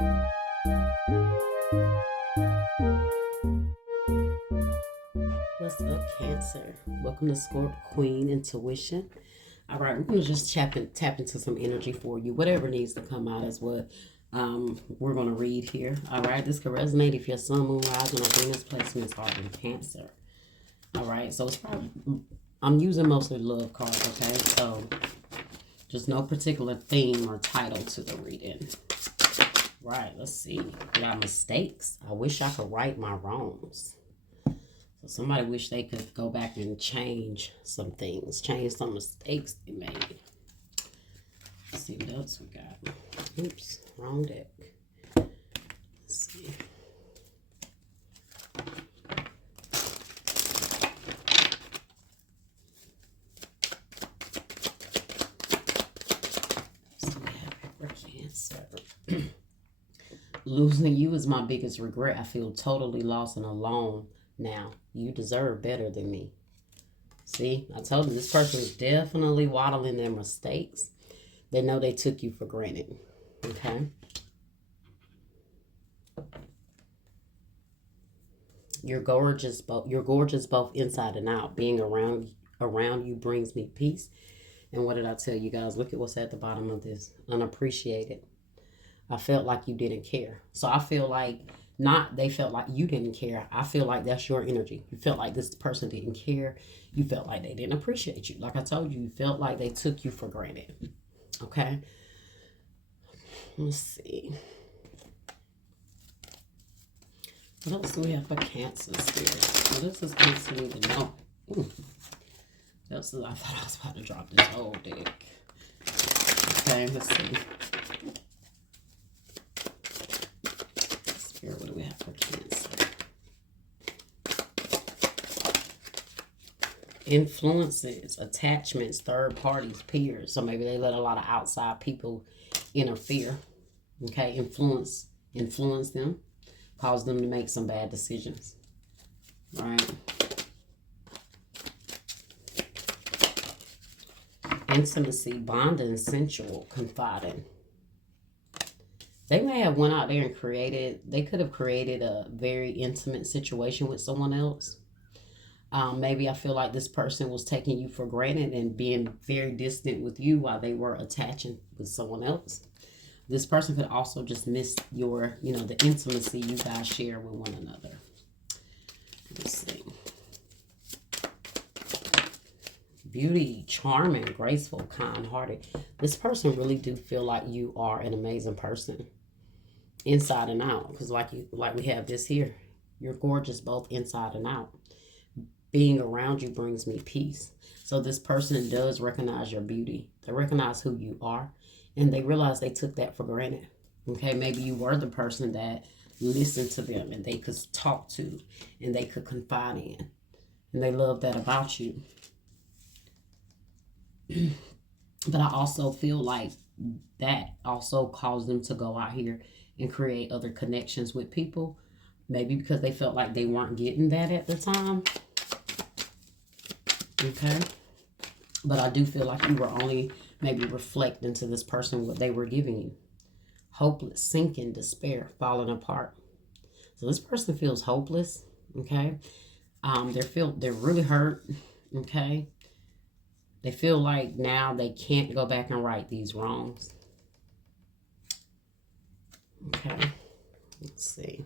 What's up, Cancer? Welcome to Scorp Queen Intuition. All right, we're going to just tap into some energy for you. Whatever needs to come out is what we're going to read here. All right, this could resonate if your sun, moon, rising, or Venus placements are in Cancer. All right, so it's probably, I'm using mostly love cards, okay? So just no particular theme or title to the reading. Right, let's see. We got mistakes. I wish I could right my wrongs. So somebody wish they could go back and change some things, change some mistakes they made. Let's see what else we got. Oops, wrong deck. Let's see. So we have for Cancer. Losing you is my biggest regret. I feel totally lost and alone now. You deserve better than me. See, I told you this person is definitely waddling their mistakes. They know they took you for granted. Okay. You're gorgeous both inside and out. Being around you brings me peace. And what did I tell you guys? Look at what's at the bottom of this. Unappreciated. I felt like you didn't care. So I feel like they felt like you didn't care. I feel like that's your energy. You felt like this person didn't care. You felt like they didn't appreciate you. Like I told you, you felt like they took you for granted. Okay. Let's see. What else do we have for Cancer Spirit? What does this Cancer need to know? Ooh. I thought I was about to drop this whole deck. Okay, let's see. Spirit, what do we have for Cancer? Influences, attachments, third parties, peers. So maybe they let a lot of outside people interfere. Okay, influence them, cause them to make some bad decisions. Right? Intimacy, bonding, sensual, confiding. They may have went out there and they could have created a very intimate situation with someone else. Maybe I feel like this person was taking you for granted and being very distant with you while they were attaching with someone else. This person could also just miss your, the intimacy you guys share with one another. Let's see. Beauty, charming, graceful, kind-hearted. This person really do feel like you are an amazing person, inside and out. Because like we have this here, you're gorgeous both inside and out. Being around you brings me peace. So this person does recognize your beauty. They recognize who you are, and they realize they took that for granted. Okay, maybe you were the person that listened to them and they could talk to and they could confide in, and they love that about you. But I also feel like that also caused them to go out here and create other connections with people. Maybe because they felt like they weren't getting that at the time. Okay. But I do feel like you were only maybe reflecting to this person what they were giving you. Hopeless, sinking, despair, falling apart. So this person feels hopeless. Okay. They're really hurt. Okay. They feel like now they can't go back and right these wrongs. Okay, let's see.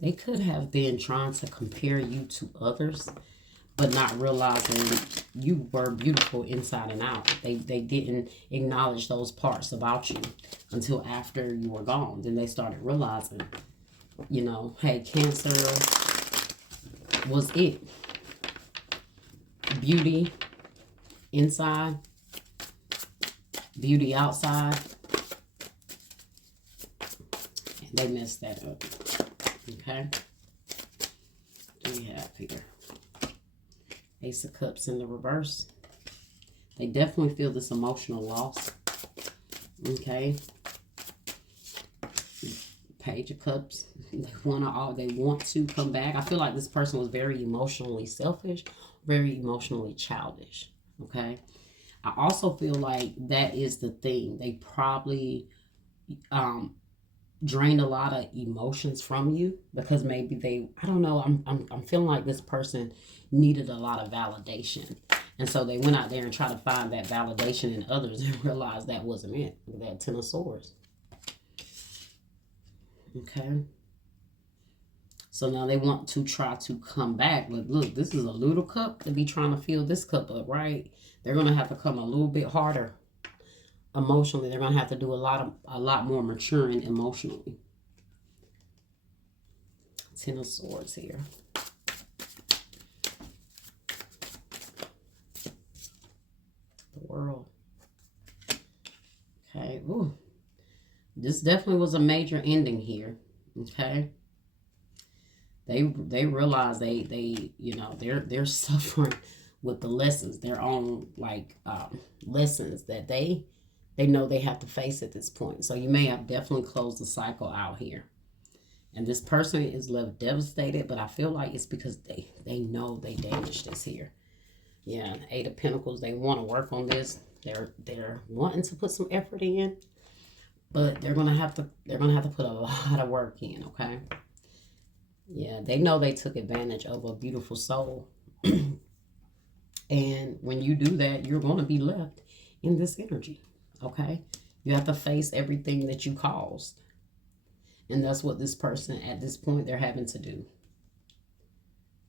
They could have been trying to compare you to others, but not realizing you were beautiful inside and out. They didn't acknowledge those parts about you until after you were gone. Then they started realizing, hey, Cancer was it. Beauty inside, beauty outside. And they messed that up. Okay? What do we have here? Ace of Cups in the reverse. They definitely feel this emotional loss. Okay? Page of Cups. They want to come back. I feel like this person was very emotionally selfish, very emotionally childish. Okay. I also feel like that is the thing. They probably drained a lot of emotions from you because maybe I don't know, I'm feeling like this person needed a lot of validation. And so they went out there and tried to find that validation in others and realized that wasn't it. Look at that, Ten of Swords. Okay. So now they want to try to come back. Look, this is a little cup to be trying to fill this cup up, right? They're going to have to come a little bit harder emotionally. They're going to have to do a lot more maturing emotionally. Ten of Swords here. The World. Okay. Ooh. This definitely was a major ending here. Okay. They realize they're suffering with the lessons, their own lessons that they know they have to face at this point. So you may have definitely closed the cycle out here. And this person is left devastated, but I feel like it's because they know they damaged this here. Yeah, Eight of Pentacles, they want to work on this. They're wanting to put some effort in, but they're gonna have to put a lot of work in, okay? Yeah, they know they took advantage of a beautiful soul. And when you do that, you're going to be left in this energy, okay? You have to face everything that you caused. And that's what this person, at this point, they're having to do.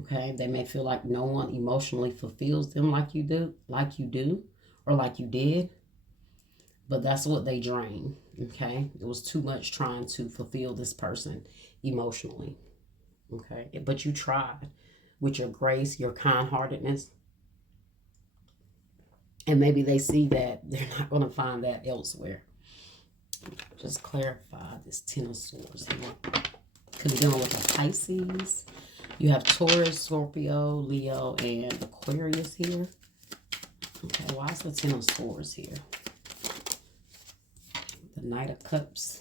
Okay? They may feel like no one emotionally fulfills them like you do, or like you did. But that's what they drain, okay? It was too much trying to fulfill this person emotionally. Okay, but you tried with your grace, your kind-heartedness. And maybe they see that they're not going to find that elsewhere. Just clarify this Ten of Swords here. Could be dealing with a Pisces. You have Taurus, Scorpio, Leo, and Aquarius here. Okay, why is the Ten of Swords here? The Knight of Cups.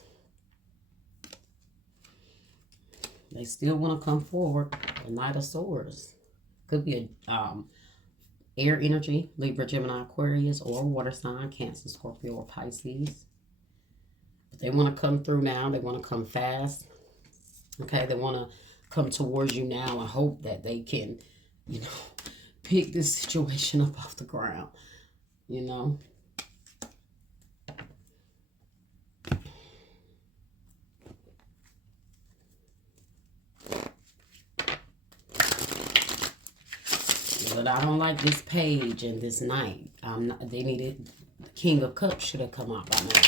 They still want to come forward. The Knight of Swords. Could be a air energy, Libra, Gemini, Aquarius, or water sign, Cancer, Scorpio, or Pisces. But they want to come through now. They want to come fast. Okay, they want to come towards you now and hope that they can, pick this situation up off the ground, But I don't like this page and this knight. They needed, the King of Cups should have come out by now.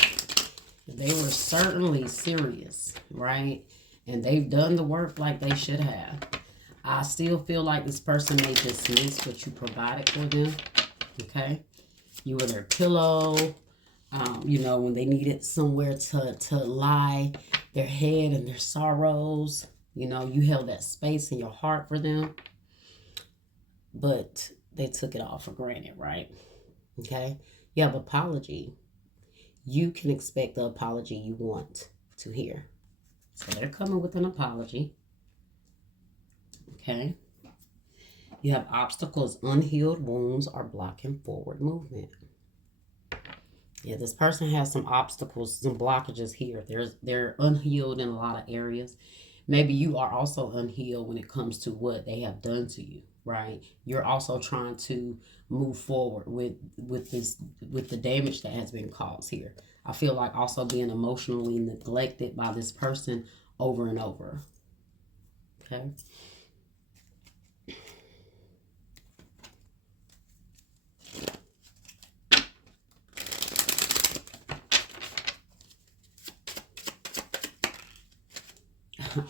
They were certainly serious, right? And they've done the work like they should have. I still feel like this person may just miss what you provided for them, okay? You were their pillow, when they needed somewhere to lie their head and their sorrows. You held that space in your heart for them. But they took it all for granted, right? Okay? You have apology. You can expect the apology you want to hear. So they're coming with an apology. Okay? You have obstacles. Unhealed wounds are blocking forward movement. Yeah, this person has some obstacles, some blockages here. They're unhealed in a lot of areas. Maybe you are also unhealed when it comes to what they have done to you, right? You're also trying to move forward with the damage that has been caused here. I feel like also being emotionally neglected by this person over and over. Okay.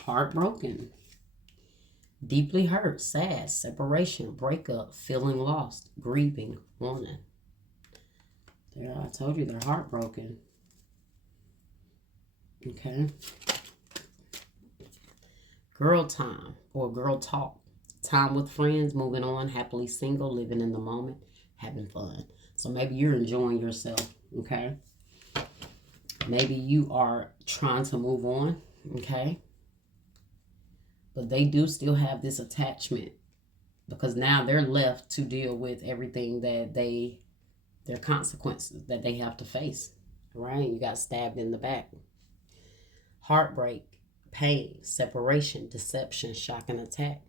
Heartbroken, deeply hurt, sad, separation, breakup, feeling lost, grieving, mourning. There, I told you they're heartbroken. Okay. Girl time or girl talk. Time with friends, moving on, happily single, living in the moment, having fun. So maybe you're enjoying yourself, okay? Maybe you are trying to move on Okay. But they do still have this attachment because now they're left to deal with everything that their consequences that they have to face. Right? You got stabbed in the back. Heartbreak, pain, separation, deception, shock, and attack.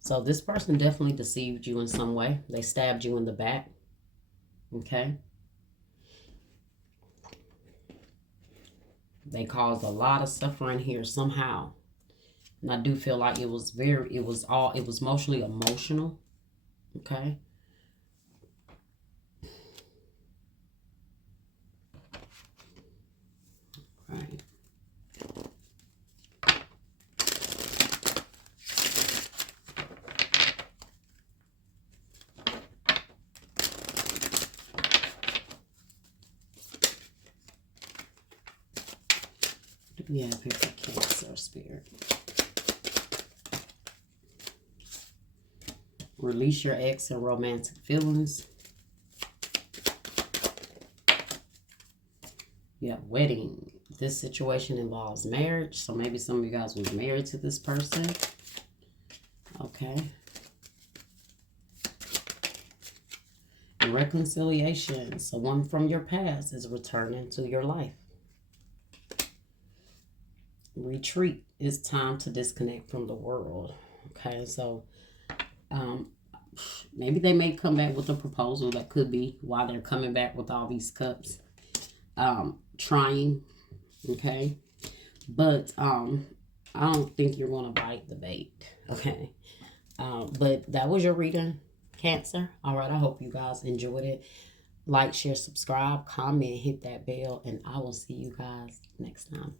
So this person definitely deceived you in some way. They stabbed you in the back. Okay. They caused a lot of suffering here somehow. And I do feel like it was mostly emotional. Okay. Right. What do we have here for Cancer spirit? Release your ex and romantic feelings. Yeah, wedding. This situation involves marriage. So maybe some of you guys was married to this person. Okay. And reconciliation. Someone from your past is returning to your life. Retreat. It's time to disconnect from the world. Okay, so maybe they may come back with a proposal. That could be why they're coming back with all these cups. Trying. Okay. But I don't think you're going to bite the bait. Okay. But that was your reading, Cancer. All right. I hope you guys enjoyed it. Like, share, subscribe, comment, hit that bell, and I will see you guys next time.